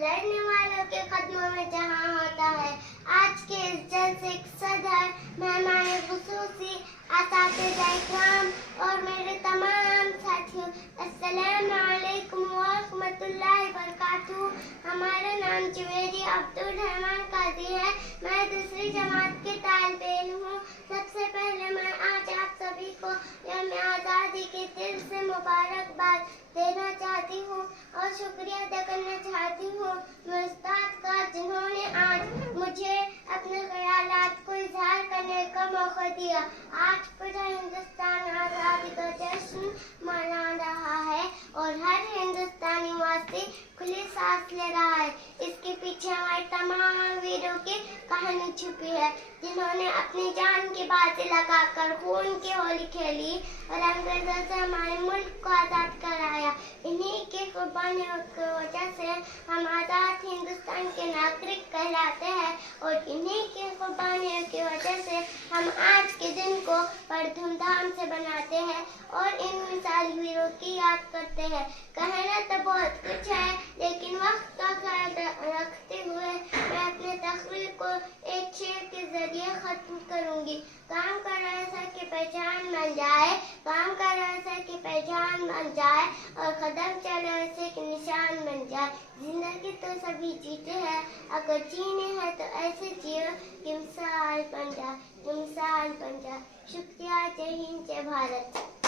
लड़ने वालों के कदमों में जहां होता है। आज के इस जलसे के सदर मेहमान खुसूसी असातिज़ा इकराम और मेरे तमाम साथियों, अस्सलामु अलैकुम व रहमतुल्लाहि व बरकातुहू। हमारा नाम जुवेरी अब्दुल रहमान काजी है। मैं दूसरी जमात की तालिबे इल्म हूँ। सबसे पहले मैं आज आप सभी को यौम आज़ादी के दिल से मुबारकबाद देना चाहती हूँ और शुक्रिया अदा करना चाहती हूँ मैं उस्ताद का, जिन्होंने आज मुझे अपने ख्यालात को इजहार करने का मौका दिया। आज पूरा हिंदुस्तान आज़ादी का जश्न मना रहा है और हर हिंदुस्तानी वासी खुली सांस ले रहा है। इसके पीछे हमारे तमाम वीरों की कहानी छुपी है, जिन्होंने अपनी जान की बाजी लगाकर खून की होली खेली और अंग्रेजों से हमारे मुल्क को आज़ाद कराया। इन्हीं की कुर्बानियों की वजह से हम आज़ाद हिंदुस्तान के नागरिक कहलाते हैं और इन्हीं की कुर्बानियों की वजह से हम आज के दिन को बड़े धूमधाम से बनाते हैं और इन मिसाल वीरों की याद करते हैं। कहना तो बहुत कुछ है, लेकिन वक्त का ख्याल रखते हुए मैं अपने तकरीर को एक शेर के जरिए खत्म करूंगी। काम कर ऐसा कि पहचान बन जाए, काम कर ऐसा कि पहचान बन जाए और कदम चलो ऐसे कि निशान बन जाए। जिंदगी तो सभी जीते हैं, अगर जीने हैं तो ऐसे जियो कि मिसाल बन जाए, मिसाल बन जाए। शुक्रिया। जय हिंद, जय भारत।